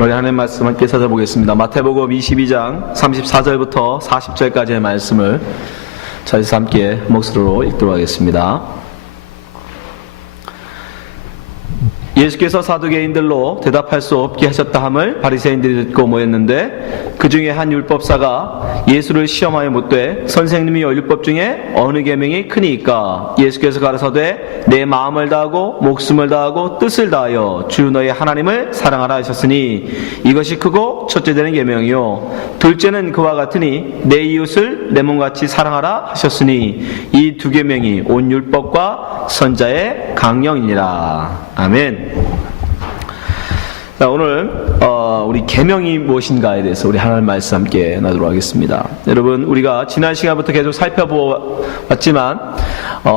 우리 하나님 말씀 함께 찾아보겠습니다. 마태복음 22장 34절부터 40절까지의 말씀을 저희서 함께 목소리로 읽도록 하겠습니다. 예수께서 사두개인들로 대답할 수 없게 하셨다 함을 바리새인들이 듣고 모였는데 그 중에 한 율법사가 예수를 시험하여 묻되 선생님이 율법 중에 어느 계명이 크니이까? 예수께서 가라사대 내 마음을 다하고 목숨을 다하고 뜻을 다하여 주 너의 하나님을 사랑하라 하셨으니 이것이 크고 첫째 되는 계명이요 둘째는 그와 같으니 내 이웃을 내 몸같이 사랑하라 하셨으니 이 두 계명이 온 율법과 선자의 강령이니라. 아멘. 자, 오늘 우리 계명이 무엇인가에 대해서 우리 하나님 말씀 함께 나누도록 하겠습니다. 여러분, 우리가 지난 시간부터 계속 살펴보았지만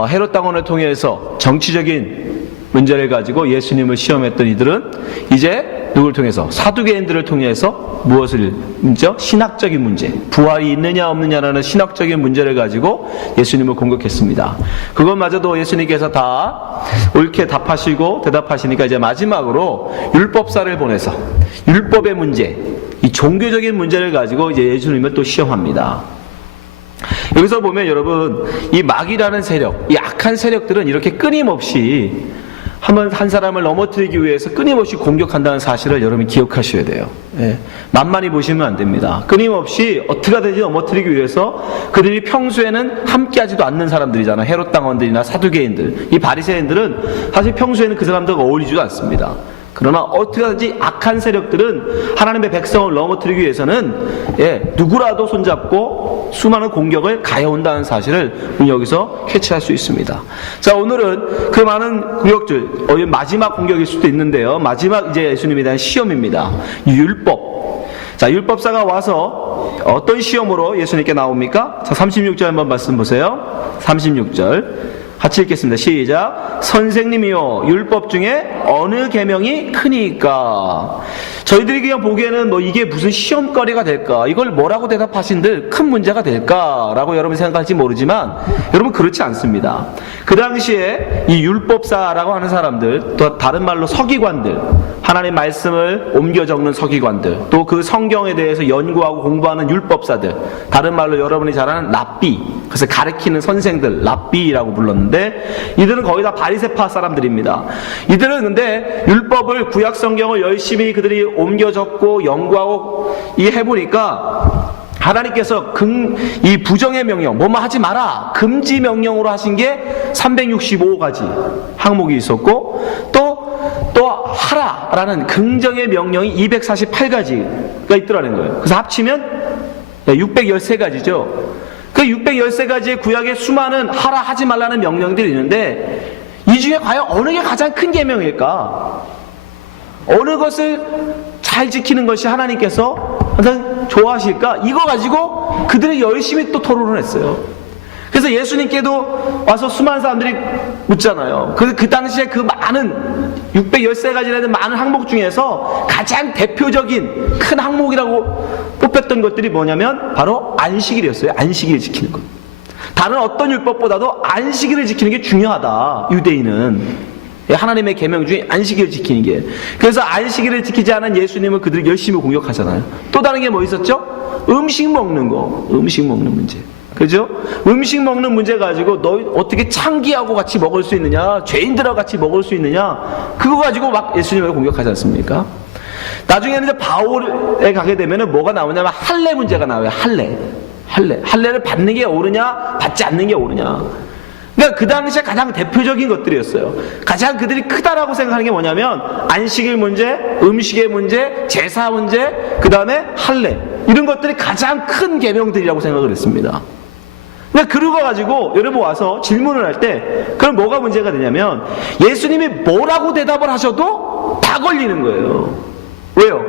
헤롯 당원을 통해서 정치적인 문제를 가지고 예수님을 시험했던 이들은 이제 누구를 통해서? 사두개인들을 통해서 무엇을 문제? 신학적인 문제, 부활이 있느냐 없느냐라는 신학적인 문제를 가지고 예수님을 공격했습니다. 그것마저도 예수님께서 다 옳게 답하시고 대답하시니까 이제 마지막으로 율법사를 보내서 율법의 문제, 이 종교적인 문제를 가지고 이제 예수님을 또 시험합니다. 여기서 보면 여러분, 이 마귀라는 세력, 이 악한 세력들은 이렇게 끊임없이 한 사람을 넘어뜨리기 위해서 끊임없이 공격한다는 사실을 여러분이 기억하셔야 돼요. 예. 만만히 보시면 안 됩니다. 끊임없이 어떻게 하든지 넘어뜨리기 위해서 그들이 평소에는 함께하지도 않는 사람들이잖아요. 헤롯 당원들이나 사두개인들. 이 바리새인들은 사실 평소에는 그 사람들과 어울리지도 않습니다. 그러나 어떻게 하든지 악한 세력들은 하나님의 백성을 넘어뜨리기 위해서는 누구라도 손잡고 수많은 공격을 가해온다는 사실을 여기서 캐치할 수 있습니다. 자, 오늘은 그 많은 공격들, 마지막 공격일 수도 있는데요. 마지막 이제 예수님에 대한 시험입니다. 율법. 자, 율법사가 와서 어떤 시험으로 예수님께 나옵니까? 자, 36절 한번 말씀 보세요. 36절. 같이 읽겠습니다. 시작. 선생님이요 율법 중에 어느 계명이 크니까? 저희들이 그냥 보기에는 이게 무슨 시험거리가 될까? 이걸 뭐라고 대답하신들 큰 문제가 될까? 라고 여러분이 생각할지 모르지만 여러분 그렇지 않습니다. 그 당시에 이 율법사라고 하는 사람들, 또 다른 말로 서기관들, 하나님 말씀을 옮겨 적는 서기관들, 또 그 성경에 대해서 연구하고 공부하는 율법사들, 다른 말로 여러분이 잘 아는 랍비, 그래서 가르치는 선생들, 랍비라고 불렀는데 이들은 거의 다 바리새파 사람들입니다. 이들은 근데 율법을, 구약 성경을 열심히 그들이 옮겨 적고 연구하고 해보니까 하나님께서 이 부정의 명령, 뭐뭐 하지 마라, 금지 명령으로 하신 게 365가지 항목이 있었고 또 하라라는 긍정의 명령이 248가지가 있더라는 거예요. 그래서 합치면 613가지죠. 그 613가지의 구약에 수많은 하라 하지 말라는 명령들이 있는데 이 중에 과연 어느 게 가장 큰 계명일까? 어느 것을 잘 지키는 것이 하나님께서 항상 좋아하실까? 이거 가지고 그들이 열심히 또 토론을 했어요. 그래서 예수님께도 와서 수많은 사람들이 묻잖아요. 그 당시에 그 많은 613가지라는 많은 항목 중에서 가장 대표적인 큰 항목이라고 뽑혔던 것들이 뭐냐면 바로 안식일이었어요. 안식일을 지키는 것. 다른 어떤 율법보다도 안식일을 지키는 게 중요하다. 유대인은. 하나님의 계명 중에 안식일을 지키는 게. 그래서 안식일을 지키지 않은 예수님을 그들이 열심히 공격하잖아요. 또 다른 게 뭐 있었죠? 음식 먹는 거. 음식 먹는 문제. 그죠? 음식 먹는 문제 가지고 너 어떻게 창기하고 같이 먹을 수 있느냐? 죄인들하고 같이 먹을 수 있느냐? 그거 가지고 막 예수님을 공격하지 않습니까? 나중에는 이제 바울에 가게 되면은 뭐가 나오냐면 할례 문제가 나와요. 할례를 받는 게 옳으냐? 받지 않는 게 옳으냐? 그러니까 그 당시에 가장 대표적인 것들이었어요. 가장 그들이 크다라고 생각하는 게 뭐냐면 안식일 문제, 음식의 문제, 제사 문제, 그 다음에 할례, 이런 것들이 가장 큰 계명들이라고 생각을 했습니다. 그러니까 그러고 가지고 여러분 와서 질문을 할 때 그럼 뭐가 문제가 되냐면 예수님이 뭐라고 대답을 하셔도 다 걸리는 거예요. 왜요?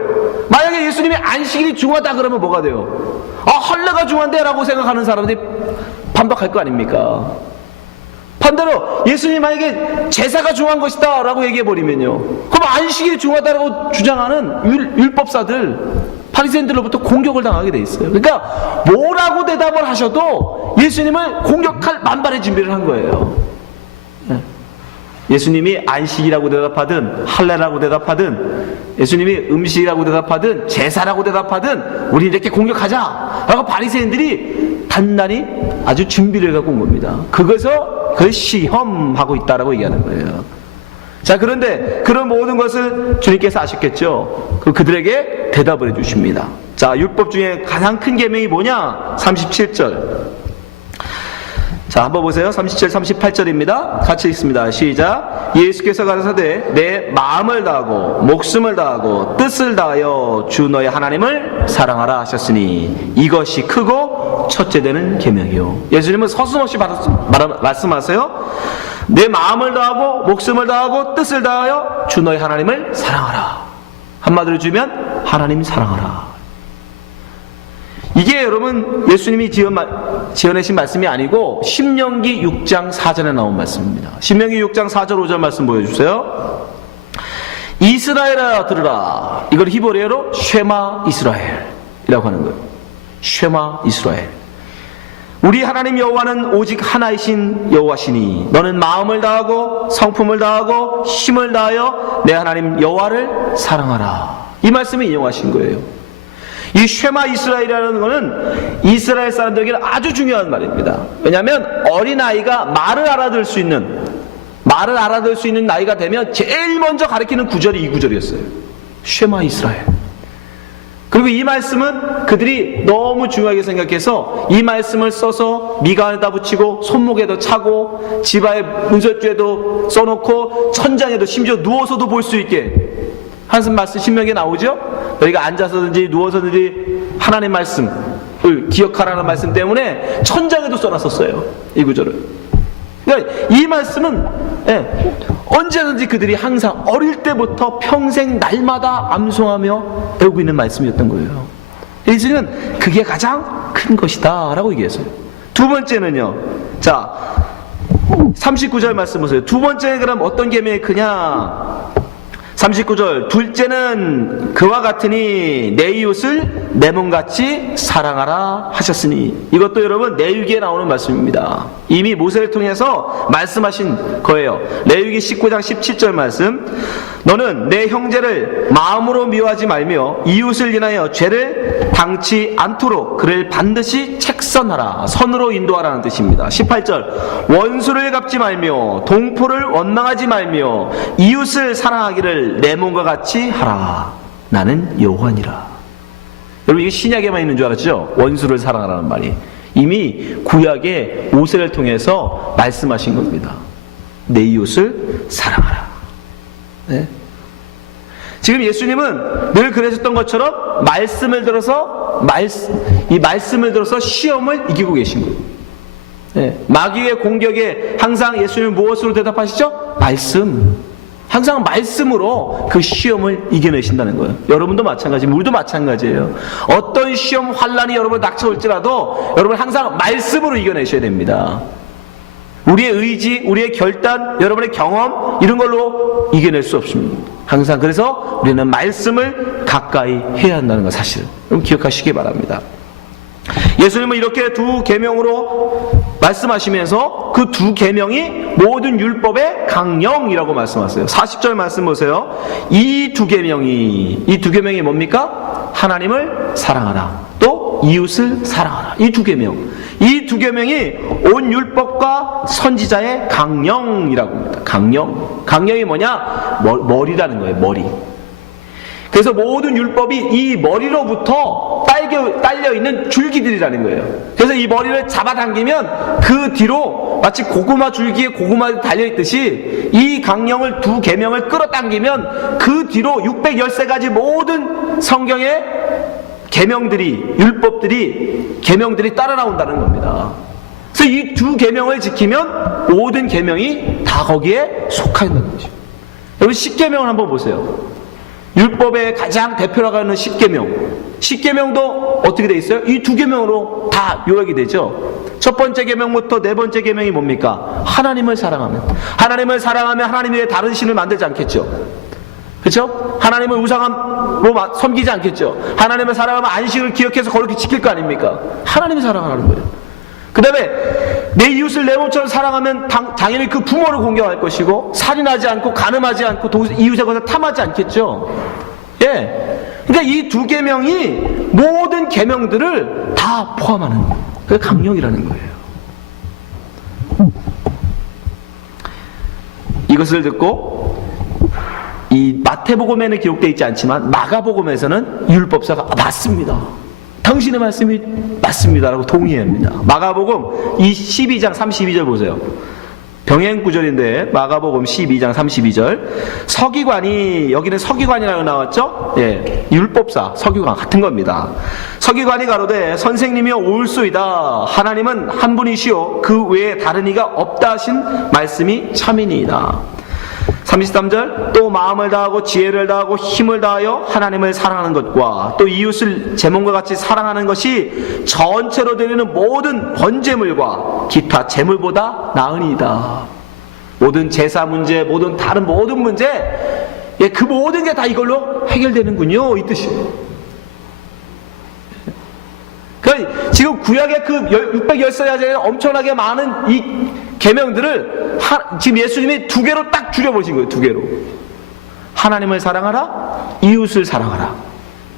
만약에 예수님이 안식일이 중요하다 그러면 뭐가 돼요? 할례가 중요한데 라고 생각하는 사람들이 반박할 거 아닙니까? 반대로 예수님이 만약에 제사가 중요한 것이다 라고 얘기해버리면요, 그럼 안식일이 중요하다고 주장하는 율법사들, 바리새인들로부터 공격을 당하게 돼 있어요. 그러니까 뭐라고 대답을 하셔도 예수님을 공격할 만반의 준비를 한 거예요. 예수님이 안식이라고 대답하든 할례라고 대답하든 예수님이 음식이라고 대답하든 제사라고 대답하든 우리 이렇게 공격하자 라고 바리새인들이 단단히 아주 준비를 갖고 온 겁니다. 그걸 시험하고 있다라고 얘기하는 거예요. 자, 그런데 그런 모든 것을 주님께서 아셨겠죠. 그들에게 대답을 해주십니다. 자, 율법 중에 가장 큰 계명이 뭐냐? 37절. 자, 한번 보세요. 37, 38절입니다. 같이 읽습니다. 시작. 예수께서 가라사대 내 마음을 다하고 목숨을 다하고 뜻을 다하여 주 너의 하나님을 사랑하라 하셨으니 이것이 크고 첫째 되는 계명이요. 예수님은 서슴없이 말씀하세요. 내 마음을 다하고 목숨을 다하고 뜻을 다하여 주 너의 하나님을 사랑하라. 한마디로 주면 하나님 사랑하라. 이게 여러분 예수님이 지어내신 말씀이 아니고 신명기 6장 4절에 나온 말씀입니다. 신명기 6장 4절 5절 말씀 보여주세요. 이스라엘아 들으라. 이걸 히브리어로 쉐마 이스라엘이라고 하는 거예요. 쉐마 이스라엘. 우리 하나님 여호와는 오직 하나이신 여호와시니 너는 마음을 다하고 성품을 다하고 힘을 다하여 내 하나님 여호와를 사랑하라. 이 말씀을 인용하신 거예요. 이 쉐마 이스라엘이라는 것은 이스라엘 사람들에게는 아주 중요한 말입니다. 왜냐하면 어린아이가 말을 알아들 수 있는 나이가 되면 제일 먼저 가르치는 구절이 이 구절이었어요. 쉐마 이스라엘. 그리고 이 말씀은 그들이 너무 중요하게 생각해서 이 말씀을 써서 미간에다 붙이고 손목에도 차고 집안에 문설주에도 써놓고 천장에도 심지어 누워서도 볼 수 있게 하는 말씀 신명기에 나오죠? 너희가 앉아서든지 누워서든지 하나님의 말씀을 기억하라는 말씀 때문에 천장에도 써놨었어요. 이 구절을. 그러니까 이 말씀은 언제든지 그들이 항상 어릴 때부터 평생 날마다 암송하며 배우고 있는 말씀이었던 거예요. 예수님은 그게 가장 큰 것이다 라고 얘기했어요. 두 번째는요. 자, 39절 말씀 보세요. 두 번째는 그럼 어떤 계명이 크냐? 39절. 둘째는 그와 같으니 내 이웃을 내 몸같이 사랑하라 하셨으니. 이것도 여러분 레위기에 나오는 말씀입니다. 이미 모세를 통해서 말씀하신 거예요. 레위기 19장 17절 말씀. 너는 내 형제를 마음으로 미워하지 말며 이웃을 인하여 죄를 당치 않도록 그를 반드시 책선하라. 선으로 인도하라는 뜻입니다. 18절. 원수를 갚지 말며 동포를 원망하지 말며 이웃을 사랑하기를 내 몸과 같이 하라. 나는 여호와니라. 여러분 이게 신약에만 있는 줄 알았죠? 원수를 사랑하라는 말이 이미 구약의 모세를 통해서 말씀하신 겁니다. 내 이웃을 사랑하라. 네? 지금 예수님은 늘 그러셨던 것처럼 말씀을 들어서 시험을 이기고 계신 거예요. 네. 마귀의 공격에 항상 예수님은 무엇으로 대답하시죠? 말씀. 항상 말씀으로 그 시험을 이겨내신다는 거예요. 여러분도 마찬가지, 우리도 마찬가지예요. 어떤 시험, 환난이 여러분 닥쳐올지라도 여러분 항상 말씀으로 이겨내셔야 됩니다. 우리의 의지, 우리의 결단, 여러분의 경험 이런 걸로 이겨낼 수 없습니다. 항상 그래서 우리는 말씀을 가까이 해야 한다는 거 사실 여러분 기억하시기 바랍니다. 예수님은 이렇게 두 계명으로 말씀하시면서 그 두 계명이 모든 율법의 강령이라고 말씀하세요. 40절 말씀 보세요. 이 두 계명이 뭡니까? 하나님을 사랑하라. 또 이웃을 사랑하라. 이 두 계명이 온 율법과 선지자의 강령이라고 합니다. 강령이 뭐냐? 머리라는 거예요. 머리. 그래서 모든 율법이 이 머리로부터 딸려있는 줄기들이라는 거예요. 그래서 이 머리를 잡아당기면 그 뒤로 마치 고구마 줄기에 고구마가 달려있듯이 이 강령을 두 계명을 끌어당기면 그 뒤로 613가지 모든 성경의 계명들이 따라 나온다는 겁니다. 그래서 이 두 계명을 지키면 모든 계명이 다 거기에 속한다는 거죠. 여러분 십계명을 한번 보세요. 율법의 가장 대표라고 하는 십계명도 어떻게 돼 있어요? 이 두 계명으로 다 요약이 되죠. 첫 번째 계명부터 네 번째 계명이 뭡니까? 하나님을 사랑하면 하나님 외에 다른 신을 만들지 않겠죠. 그렇죠? 하나님을 우상으로 섬기지 않겠죠. 하나님을 사랑하면 안식을 기억해서 거룩히 지킬 거 아닙니까? 하나님을 사랑하는 거예요. 그 다음에 내 이웃을 내 몸처럼 사랑하면 당연히 그 부모를 공경할 것이고, 살인하지 않고 간음하지 않고 이웃의 것을 탐하지 않겠죠. 예. 그러니까 이 두 계명이 모든 계명들을 다 포함하는 거예요. 그게 강령이라는 거예요. 이것을 듣고 이 마태복음에는 기록되어 있지 않지만 마가복음에서는 율법사가 맞습니다, 당신의 말씀이 맞습니다라고 동의합니다. 마가복음 12장 32절 보세요. 병행 구절인데 마가복음 12장 32절, 서기관이, 여기는 서기관이라고 나왔죠? 예, 율법사, 서기관 같은 겁니다. 서기관이 가로되 선생님이여 옳소이다. 하나님은 한 분이시오 그 외에 다른 이가 없다 하신 말씀이 참이니이다. 33절, 또 마음을 다하고 지혜를 다하고 힘을 다하여 하나님을 사랑하는 것과 또 이웃을 제 몸과 같이 사랑하는 것이 전체로 드리는 모든 번제물과 기타 제물보다 나으니이다. 모든 제사 문제, 모든 다른 모든 문제, 예, 그 모든 게 다 이걸로 해결되는군요, 이 뜻이에요. 그러니까 지금 구약의 그 613가지의 엄청나게 많은 이 계명들을 지금 예수님이 두 개로 딱 줄여보신 거예요. 두 개로. 하나님을 사랑하라, 이웃을 사랑하라.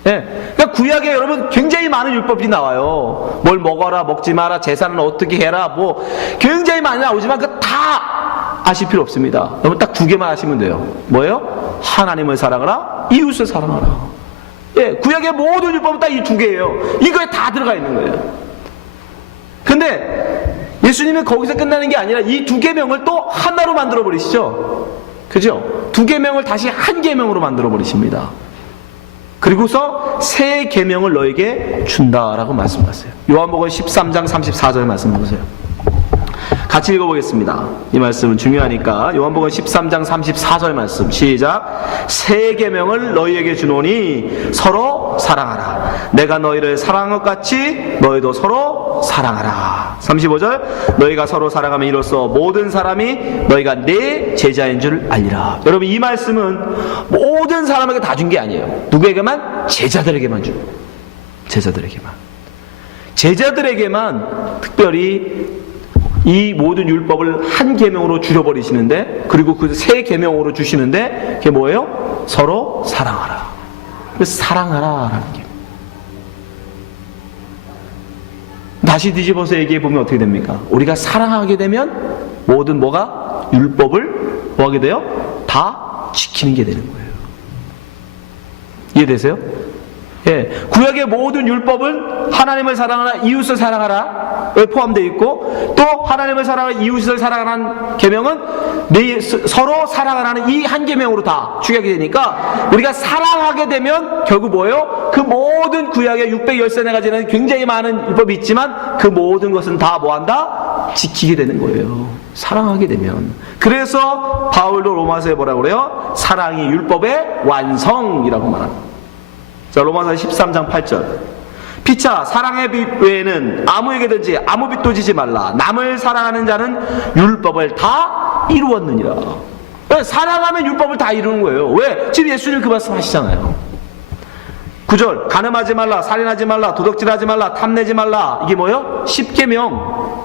예. 그러니까 구약에 여러분 굉장히 많은 율법이 나와요. 뭘 먹어라, 먹지 마라, 제사는 어떻게 해라, 뭐 굉장히 많이 나오지만 그 다 아실 필요 없습니다. 여러분 딱 두 개만 하시면 돼요. 뭐예요? 하나님을 사랑하라, 이웃을 사랑하라. 예, 구약의 모든 율법은 딱 이 두 개예요. 이거에 다 들어가 있는 거예요. 근데 예수님은 거기서 끝나는 게 아니라 이 두 계명을 또 하나로 만들어 버리시죠. 그죠? 두 계명을 다시 한 계명으로 만들어 버리십니다. 그리고서 새 계명을 너에게 준다라고 말씀하세요. 요한복음 13장 34절 말씀 보세요. 같이 읽어보겠습니다. 이 말씀은 중요하니까. 요한복음 13장 34절 말씀 시작. 새 계명을 너희에게 주노니 서로 사랑하라. 내가 너희를 사랑한 것 같이 너희도 서로 사랑하라. 35절, 너희가 서로 사랑하면 이로써 모든 사람이 너희가 내 제자인 줄 알리라. 여러분 이 말씀은 모든 사람에게 다 준 게 아니에요. 누구에게만? 제자들에게만 준 거예요. 제자들에게만 특별히 이 모든 율법을 한 계명으로 줄여버리시는데, 그리고 그 세 계명으로 주시는데, 그게 뭐예요? 서로 사랑하라. 그래서 사랑하라라는 게. 다시 뒤집어서 얘기해 보면 어떻게 됩니까? 우리가 사랑하게 되면 모든 뭐가? 율법을 뭐하게 돼요? 다 지키는 게 되는 거예요. 이해되세요? 예, 구약의 모든 율법은 하나님을 사랑하라, 이웃을 사랑하라에 포함되어 있고, 또 하나님을 사랑하라, 이웃을 사랑하라는 계명은 서로 사랑하라는 이 한 계명으로 다 축약이 되니까, 우리가 사랑하게 되면 결국 뭐예요? 그 모든 구약의 613가지는 굉장히 많은 율법이 있지만 그 모든 것은 다 뭐한다? 지키게 되는 거예요. 사랑하게 되면. 그래서 바울도 로마서에 뭐라고 그래요? 사랑이 율법의 완성이라고 말합니다. 자, 로마서 13장 8절. 피차 사랑의 빛 외에는 아무에게든지 아무 빛도 지지 말라. 남을 사랑하는 자는 율법을 다 이루었느니라. 사랑하면 율법을 다 이루는 거예요. 왜? 지금 예수님 그 말씀 하시잖아요. 9절. 간음하지 말라, 살인하지 말라, 도둑질하지 말라, 탐내지 말라. 이게 뭐예요? 10계명.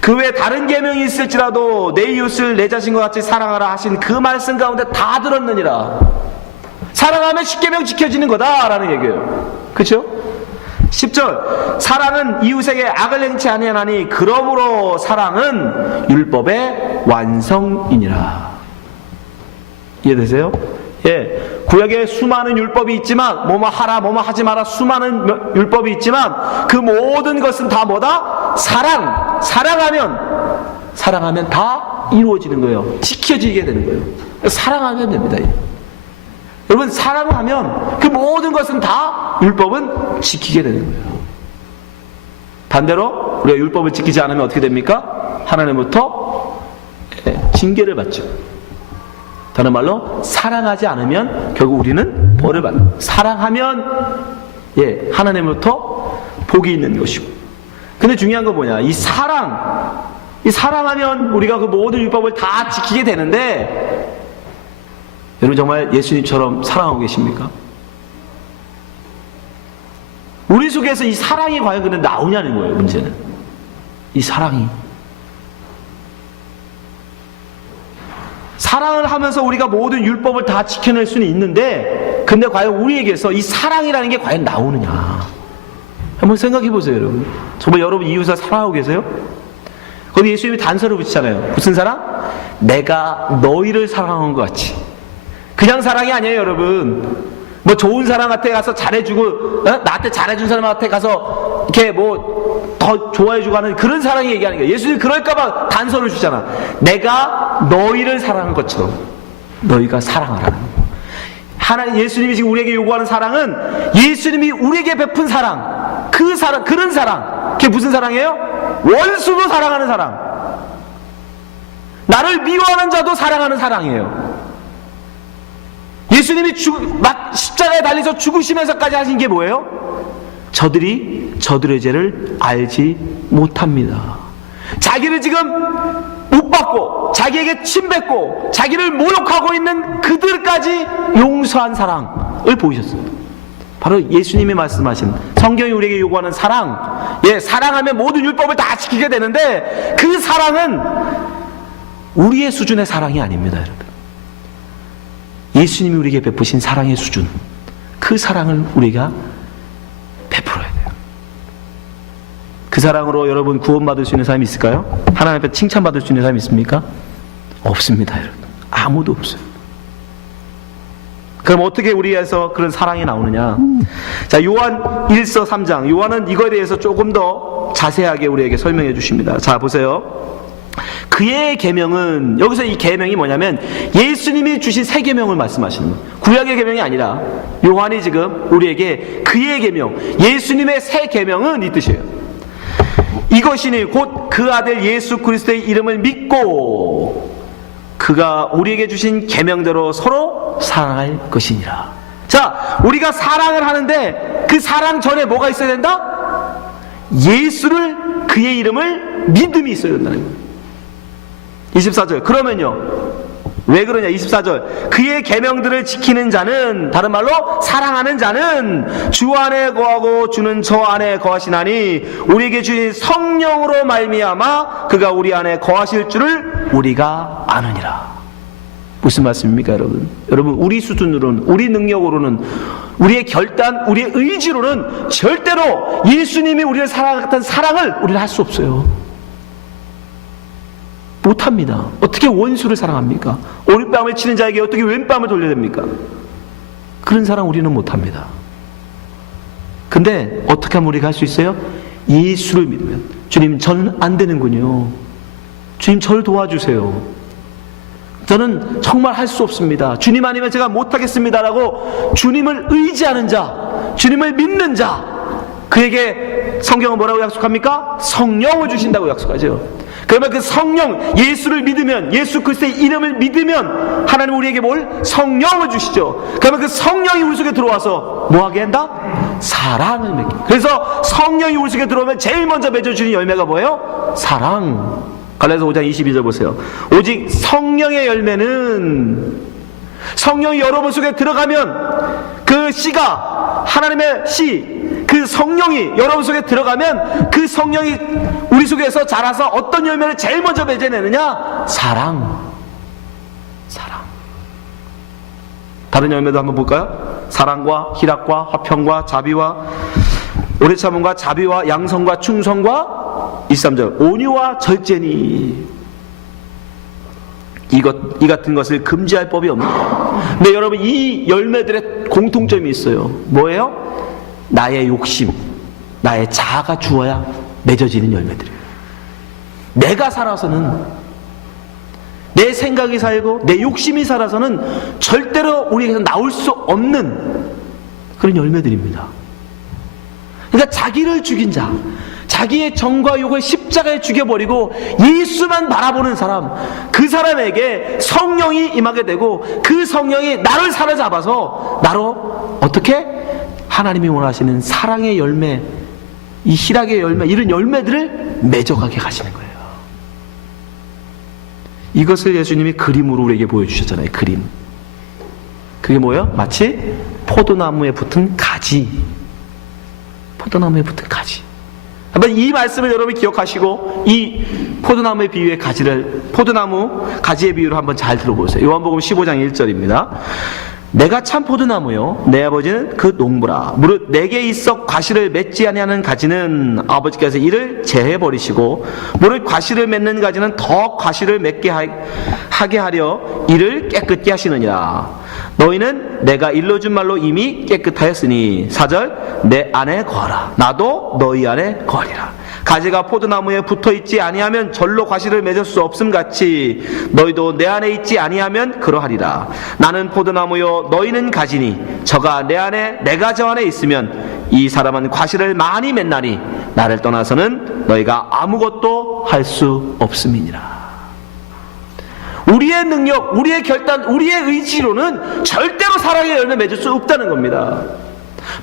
그 외에 다른 계명이 있을지라도 내 이웃을 내 자신과 같이 사랑하라 하신 그 말씀 가운데 다 들었느니라. 사랑하면 10계명 지켜지는 거다라는 얘기예요. 그렇죠? 10절. 사랑은 이웃에게 악을 행치 아니하나니 그러므로 사랑은 율법의 완성이니라. 이해되세요? 예. 구약에 수많은 율법이 있지만 뭐뭐 하라 뭐뭐 하지 마라 수많은 율법이 있지만 그 모든 것은 다 뭐다? 사랑하면 다 이루어지는 거예요. 지켜지게 되는 거예요. 사랑하면 됩니다. 여러분 사랑하면 그 모든 것은 다 율법은 지키게 되는 거예요. 반대로 우리가 율법을 지키지 않으면 어떻게 됩니까? 하나님부터 징계를 받죠. 다른 말로 사랑하지 않으면 결국 우리는 벌을 받는. 사랑하면 하나님부터 복이 있는 것이고. 근데 중요한 건 뭐냐? 이 사랑하면 우리가 그 모든 율법을 다 지키게 되는데, 여러분 정말 예수님처럼 사랑하고 계십니까? 우리 속에서 이 사랑이 과연 근데 나오냐는 거예요. 문제는 이 사랑이. 사랑을 하면서 우리가 모든 율법을 다 지켜낼 수는 있는데, 근데 과연 우리에게서 이 사랑이라는 게 과연 나오느냐? 한번 생각해 보세요, 여러분. 정말 여러분 이웃을 사랑하고 계세요? 거기 예수님이 단서를 붙이잖아요. 무슨 사랑? 내가 너희를 사랑한 것 같이. 그냥 사랑이 아니에요, 여러분. 뭐 좋은 사람한테 가서 잘해주고, 나한테 잘해준 사람한테 가서 이렇게 뭐 더 좋아해주고 하는 그런 사랑이 얘기하는 거예요. 예수님이 그럴까봐 단서를 주잖아. 내가 너희를 사랑한 것처럼 너희가 사랑하라는 거예요. 하나님, 예수님이 지금 우리에게 요구하는 사랑은 예수님이 우리에게 베푼 사랑, 그 사랑, 그런 사랑. 그게 무슨 사랑이에요? 원수도 사랑하는 사랑. 나를 미워하는 자도 사랑하는 사랑이에요. 예수님이 십자가에 달려서 죽으시면서까지 하신 게 뭐예요? 저들이 저들의 죄를 알지 못합니다. 자기를 지금 못 받고 자기에게 침뱉고 자기를 모욕하고 있는 그들까지 용서한 사랑을 보이셨어요. 바로 예수님이 말씀하신, 성경이 우리에게 요구하는 사랑. 예, 사랑하면 모든 율법을 다 지키게 되는데 그 사랑은 우리의 수준의 사랑이 아닙니다, 여러분. 예수님이 우리에게 베푸신 사랑의 수준, 그 사랑을 우리가 베풀어야 돼요. 그 사랑으로 여러분 구원받을 수 있는 사람이 있을까요? 하나님 앞에 칭찬받을 수 있는 사람이 있습니까? 없습니다, 여러분. 아무도 없어요. 그럼 어떻게 우리에서 그런 사랑이 나오느냐? 자, 요한 1서 3장. 요한은 이거에 대해서 조금 더 자세하게 우리에게 설명해 주십니다. 자, 보세요. 그의 계명은, 여기서 이 계명이 뭐냐면 예수님이 주신 새 계명을 말씀하시는 거예요. 구약의 계명이 아니라 요한이 지금 우리에게 그의 계명, 예수님의 새 계명은 이 뜻이에요. 이것이니 곧 그 아들 예수 그리스도의 이름을 믿고 그가 우리에게 주신 계명대로 서로 사랑할 것이니라. 자, 우리가 사랑을 하는데 그 사랑 전에 뭐가 있어야 된다? 예수를, 그의 이름을 믿음이 있어야 된다는 거예요. 24절. 그러면요, 왜 그러냐? 24절. 그의 계명들을 지키는 자는, 다른 말로 사랑하는 자는 주 안에 거하고 주는 저 안에 거하시나니 우리에게 주신 성령으로 말미암아 그가 우리 안에 거하실 줄을 우리가 아느니라. 무슨 말씀입니까, 여러분? 여러분, 우리 수준으로는, 우리 능력으로는, 우리의 결단, 우리의 의지로는 절대로 예수님이 우리를 사랑했던 사랑을 우리는 할 수 없어요. 못합니다. 어떻게 원수를 사랑합니까? 오른뺨을 치는 자에게 어떻게 왼뺨을 돌려야 됩니까? 그런 사랑 우리는 못합니다. 근데 어떻게 하면 우리가 할 수 있어요? 예수를 믿으면. 주님, 저는 안 되는군요. 주님, 저를 도와주세요. 저는 정말 할 수 없습니다. 주님 아니면 제가 못하겠습니다라고 주님을 의지하는 자, 주님을 믿는 자, 그에게 성경은 뭐라고 약속합니까? 성령을 주신다고 약속하죠. 그러면 그 성령, 예수를 믿으면, 예수 그리스도의 이름을 믿으면 하나님 우리에게 뭘? 성령을 주시죠. 그러면 그 성령이 우리 속에 들어와서 뭐 하게 한다? 사랑을 맺게. 그래서 성령이 우리 속에 들어오면 제일 먼저 맺어주는 열매가 뭐예요? 사랑. 갈라디아서 5장 22절 보세요. 오직 성령의 열매는, 성령이 여러분 속에 들어가면 그 씨가, 하나님의 씨, 그 성령이 여러분 속에 들어가면 그 성령이 우리 속에서 자라서 어떤 열매를 제일 먼저 맺어내느냐? 사랑. 사랑. 다른 열매도 한번 볼까요? 사랑과 희락과 화평과 자비와 오래 참음과 자비와 양성과 충성과 23절 온유와 절제니 이 같은 것을 금지할 법이 없느니라. 근데 여러분, 이 열매들의 공통점이 있어요. 뭐예요? 나의 욕심, 나의 자아가 주어야 맺어지는 열매들이에요. 내가 살아서는, 내 생각이 살고 내 욕심이 살아서는 절대로 우리에게서 나올 수 없는 그런 열매들입니다. 그러니까 자기를 죽인 자, 자기의 정과 욕을 십자가에 죽여버리고 예수만 바라보는 사람, 그 사람에게 성령이 임하게 되고 그 성령이 나를 사로잡아서 나로 어떻게? 하나님이 원하시는 사랑의 열매, 이 희락의 열매, 이런 열매들을 맺어가게 하시는 거예요. 이것을 예수님이 그림으로 우리에게 보여주셨잖아요. 그림. 그게 뭐예요? 마치 포도나무에 붙은 가지. 포도나무에 붙은 가지. 한번 이 말씀을 여러분이 기억하시고 이 포도나무의 비유의 포도나무 가지의 비유를 한번 잘 들어보세요. 요한복음 15장 1절입니다. 내가 참 포도나무요 내 아버지는 그 농부라. 무릇 내게 있어 과실을 맺지 아니하는 가지는 아버지께서 이를 제해 버리시고 무릇 과실을 맺는 가지는 더 과실을 맺게 하게 하려 이를 깨끗게 하시느니라. 너희는 내가 일러준 말로 이미 깨끗하였으니 4절 내 안에 거하라 나도 너희 안에 거하리라. 가지가 포도나무에 붙어있지 아니하면 절로 과실을 맺을 수 없음 같이 너희도 내 안에 있지 아니하면 그러하리라. 나는 포도나무요 너희는 가지니 저가 내 안에 내가 저 안에 있으면 이 사람은 과실을 많이 맺나니 나를 떠나서는 너희가 아무것도 할 수 없음이니라. 우리의 능력, 우리의 결단, 우리의 의지로는 절대로 사랑의 열매 맺을 수 없다는 겁니다.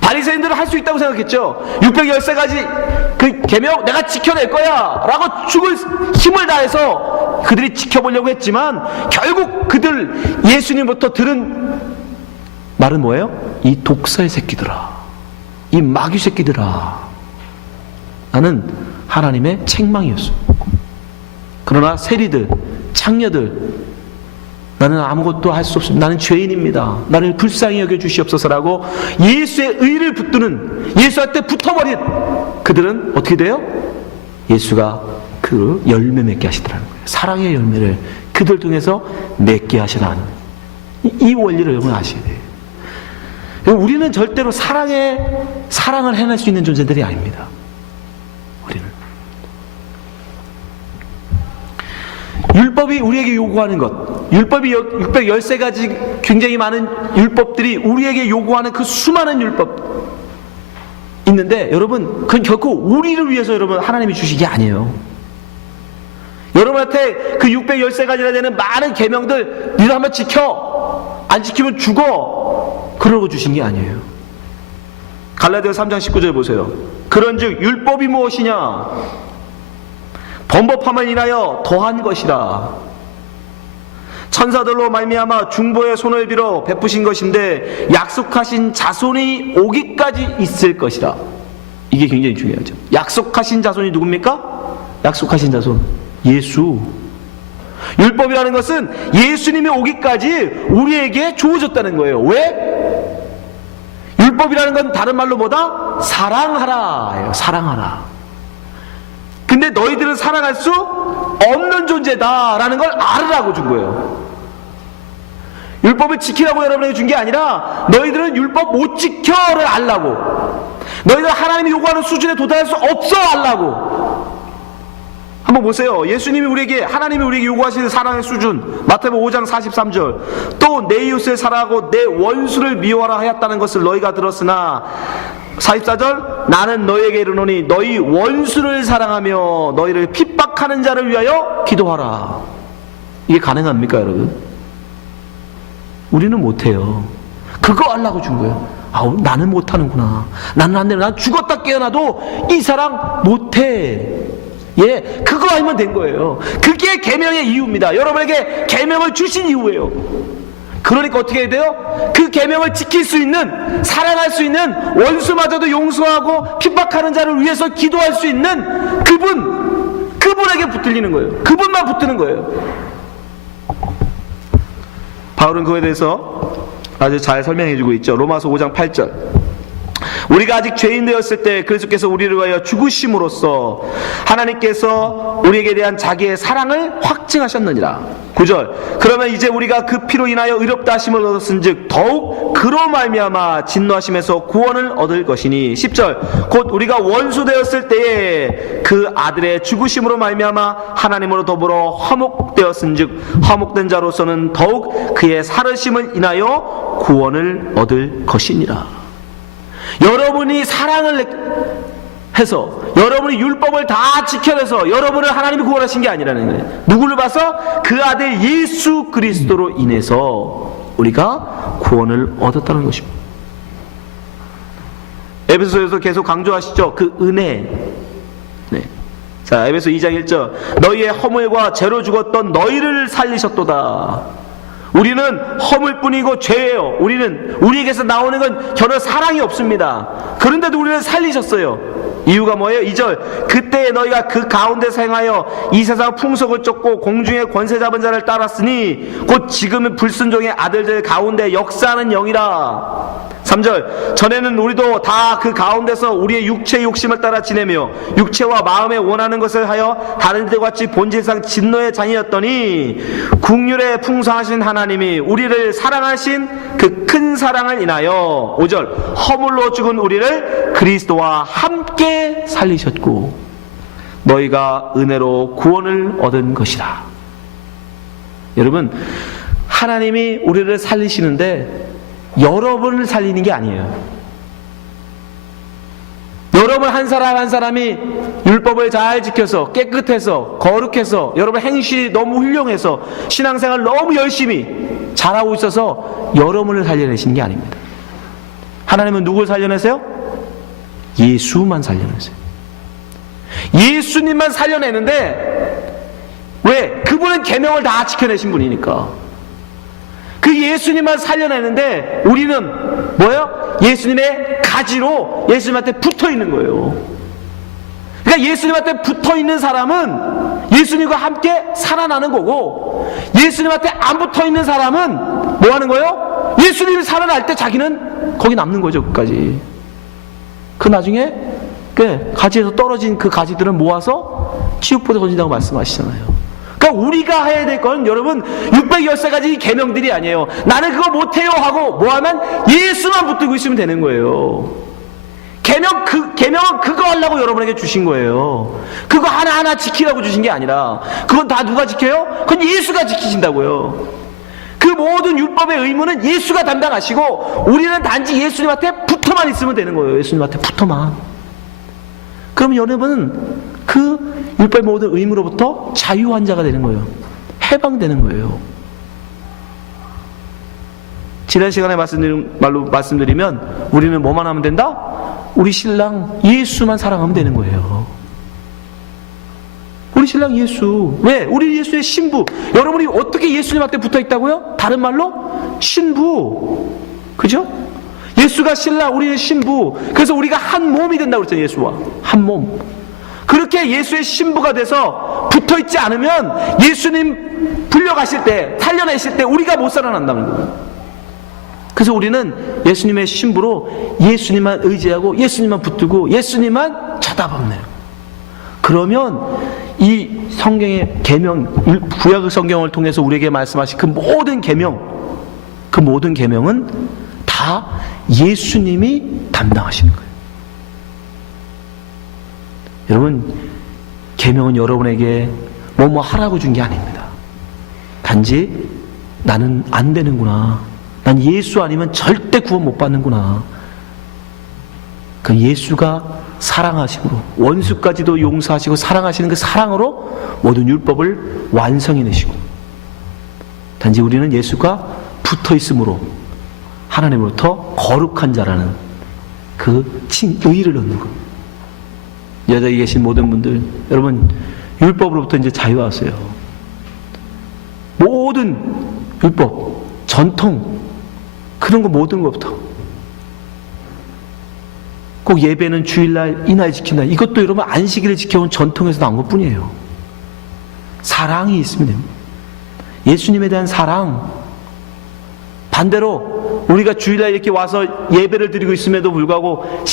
바리새인들은 할 수 있다고 생각했죠. 613가지 그 계명 내가 지켜낼 거야 라고 죽을 힘을 다해서 그들이 지켜보려고 했지만 결국 그들 예수님부터 들은 말은 뭐예요? 이 독사의 새끼들아, 이 마귀 새끼들아, 나는 하나님의 책망이었어. 그러나 세리들, 창녀들, 나는 아무것도 할 수 없습니다. 나는 죄인입니다. 나를 불쌍히 여겨주시옵소서라고 예수의 의를 붙드는, 예수한테 붙어버린 그들은 어떻게 돼요? 예수가 그 열매 맺게 하시더라는 거예요. 사랑의 열매를 그들 통해서 맺게 하시라는 이 원리를 여러분 아셔야 돼요. 우리는 절대로 사랑을 해낼 수 있는 존재들이 아닙니다. 우리는 율법이 우리에게 요구하는 것, 율법이 613가지 굉장히 많은 율법들이 우리에게 요구하는 그 수많은 율법 있는데 여러분 그건 결코 우리를 위해서 여러분 하나님이 주신 게 아니에요. 여러분한테 그 613가지나 되는 많은 계명들 니들 한번 지켜, 안 지키면 죽어, 그러고 주신 게 아니에요. 갈라디아서 3장 19절 보세요. 그런즉 율법이 무엇이냐? 범법함을 인하여 더한 것이라. 천사들로 말미암아 중보의 손을 빌어 베푸신 것인데 약속하신 자손이 오기까지 있을 것이라. 이게 굉장히 중요하죠. 약속하신 자손이 누굽니까? 약속하신 자손 예수. 율법이라는 것은 예수님이 오기까지 우리에게 주어졌다는 거예요. 왜? 율법이라는 건 다른 말로 뭐다? 사랑하라. 사랑하라. 근데 너희들은 사랑할 수 없는 존재다라는 걸 알으라고 준 거예요. 율법을 지키라고 여러분에게 준 게 아니라 너희들은 율법 못 지켜를 알라고, 너희들 하나님이 요구하는 수준에 도달할 수 없어 알라고. 한번 보세요. 하나님이 우리에게 요구하시는 사랑의 수준, 마태복음 5장 43절 또 내 이웃을 사랑하고 내 원수를 미워하라 하였다는 것을 너희가 들었으나 44절 나는 너희에게 이르노니 너희 원수를 사랑하며 너희를 핍박하는 자를 위하여 기도하라. 이게 가능합니까 여러분? 우리는 못해요. 그거 하려고 준 거예요. 나는 못하는구나, 나는 안 돼, 난 죽었다 깨어나도 이 사랑 못해. 예, 그거 알면 된 거예요. 그게 계명의 이유입니다. 여러분에게 계명을 주신 이유예요. 그러니까 어떻게 해야 돼요? 그 계명을 지킬 수 있는, 사랑할 수 있는, 원수마저도 용서하고 핍박하는 자를 위해서 기도할 수 있는 그분에게 붙들리는 거예요. 그분만 붙드는 거예요. 바울은 그거에 대해서 아주 잘 설명해주고 있죠. 로마서 5장 8절 우리가 아직 죄인 되었을 때 그리스도께서 우리를 위하여 죽으심으로써 하나님께서 우리에게 대한 자기의 사랑을 확증하셨느니라. 9절 그러면 이제 우리가 그 피로 인하여 의롭다 하심을 얻었은즉 더욱 그로 말미암아 진노하심에서 구원을 얻을 것이니. 10절 곧 우리가 원수 되었을 때에 그 아들의 죽으심으로 말미암아 하나님으로 더불어 화목되었은즉 화목된 자로서는 더욱 그의 살으심을 인하여 구원을 얻을 것이니라. 여러분이 사랑을 해서, 여러분이 율법을 다 지켜내서 여러분을 하나님이 구원하신 게 아니라는 거예요. 누구를 봐서? 그 아들 예수 그리스도로 인해서 우리가 구원을 얻었다는 것입니다. 에베소서에서 계속 강조하시죠. 그 은혜. 네. 자, 에베소 2장 1절 너희의 허물과 죄로 죽었던 너희를 살리셨도다. 우리는 허물뿐이고 죄예요. 우리에게서 나오는 건 전혀 사랑이 없습니다. 그런데도 우리를 살리셨어요. 이유가 뭐예요? 2절, 그때 너희가 그 가운데서 행하여 이 세상 풍속을 쫓고 공중의 권세 잡은 자를 따랐으니 곧 지금은 불순종의 아들들 가운데 역사하는 영이라. 3절, 전에는 우리도 다 그 가운데서 우리의 육체의 욕심을 따라 지내며 육체와 마음에 원하는 것을 하여 다른 이들과 같이 본질상 진노의 자녀였더니 국률에 풍성하신 하나님이 우리를 사랑하신 그 큰 사랑을 인하여 5절, 허물로 죽은 우리를 그리스도와 함께 살리셨고 너희가 은혜로 구원을 얻은 것이라. 여러분, 하나님이 우리를 살리시는데 여러분을 살리는 게 아니에요. 여러분 한 사람 한 사람이 율법을 잘 지켜서 깨끗해서 거룩해서 여러분 행실이 너무 훌륭해서 신앙생활 너무 열심히 잘하고 있어서 여러분을 살려내시는 게 아닙니다. 하나님은 누굴 살려내세요? 예수만 살려내세요. 예수님만 살려내는데 왜? 그분은 계명을 다 지켜내신 분이니까. 그 예수님만 살려내는데 우리는 뭐예요? 예수님의 가지로 예수님한테 붙어 있는 거예요. 그러니까 예수님한테 붙어 있는 사람은 예수님과 함께 살아나는 거고, 예수님한테 안 붙어 있는 사람은 뭐 하는 거예요? 예수님이 살아날 때 자기는 거기 남는 거죠, 끝까지. 그 나중에 그 가지에서 떨어진 그 가지들은 모아서 지옥불에 던진다고 말씀하시잖아요. 그러니까 우리가 해야 될 건 여러분 613가지 계명들이 아니에요. 나는 그거 못해요 하고 뭐하면 예수만 붙들고 있으면 되는 거예요. 계명은 그거 하려고 여러분에게 주신 거예요. 그거 하나하나 지키라고 주신 게 아니라 그건 다 누가 지켜요? 그건 예수가 지키신다고요. 그 모든 율법의 의무는 예수가 담당하시고 우리는 단지 예수님한테 붙어만 있으면 되는 거예요. 예수님한테 붙어만. 그럼 여러분은 그 율법의 모든 의무로부터 자유한 자가 되는 거예요. 해방되는 거예요. 지난 시간에 말씀드리면 우리는 뭐만 하면 된다? 우리 신랑 예수만 사랑하면 되는 거예요. 우리 신랑 예수. 왜? 우리 예수의 신부. 여러분이 어떻게 예수님한테 붙어 있다고요? 다른 말로 신부. 그죠? 예수가 신랑, 우리는 신부. 그래서 우리가 한 몸이 된다고 그랬잖아요. 예수와 한 몸. 그렇게 예수의 신부가 돼서 붙어 있지 않으면 예수님 불려가실 때, 살려내실 때 우리가 못 살아난다는 거예요. 그래서 우리는 예수님의 신부로 예수님만 의지하고 예수님만 붙들고 예수님만 쳐다보면 돼요. 그러면 이 성경의 계명, 구약 성경을 통해서 우리에게 말씀하신 그 모든 계명은 다 예수님이 담당하시는 거예요. 여러분, 계명은 여러분에게 뭐 하라고 준 게 아닙니다. 단지 나는 안 되는구나, 난 예수 아니면 절대 구원 못 받는구나, 그 예수가 사랑하심으로 원수까지도 용서하시고 사랑하시는 그 사랑으로 모든 율법을 완성해내시고, 단지 우리는 예수가 붙어있으므로 하나님으로부터 거룩한 자라는 그 의의를 얻는 것. 여자에 계신 모든 분들, 여러분 율법으로부터 이제 자유하세요. 모든 율법, 전통, 그런 거 모든 것부터. 꼭 예배는 주일날, 이날 지킨다. 이것도 여러분 안식일을 지켜온 전통에서 나온 것 뿐이에요. 사랑이 있으면 됩니다. 예수님에 대한 사랑. 반대로 우리가 주일날 이렇게 와서 예배를 드리고 있음에도 불구하고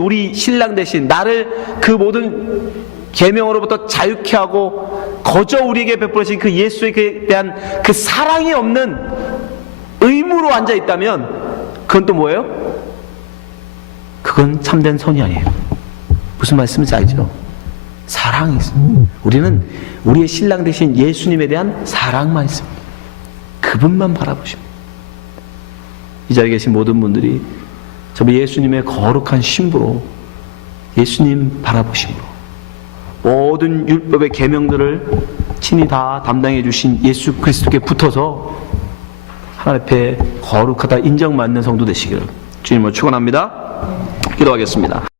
우리 신랑 대신 나를 그 모든 계명으로부터 자유케 하고 거저 우리에게 베풀어진 그 예수에 대한 그 사랑이 없는 의무로 앉아 있다면 그건 또 뭐예요? 그건 참된 선이 아니에요. 무슨 말씀인지 알죠? 사랑이 있습니다. 우리는 우리의 신랑 대신 예수님에 대한 사랑만 있습니다. 그분만 바라보십니다. 이 자리에 계신 모든 분들이 정말 예수님의 거룩한 신부로 예수님 바라보심으로 모든 율법의 계명들을 친히 다 담당해 주신 예수 그리스도께 붙어서 하나님 앞에 거룩하다 인정받는 성도 되시기를 주님을 축원합니다. 기도하겠습니다.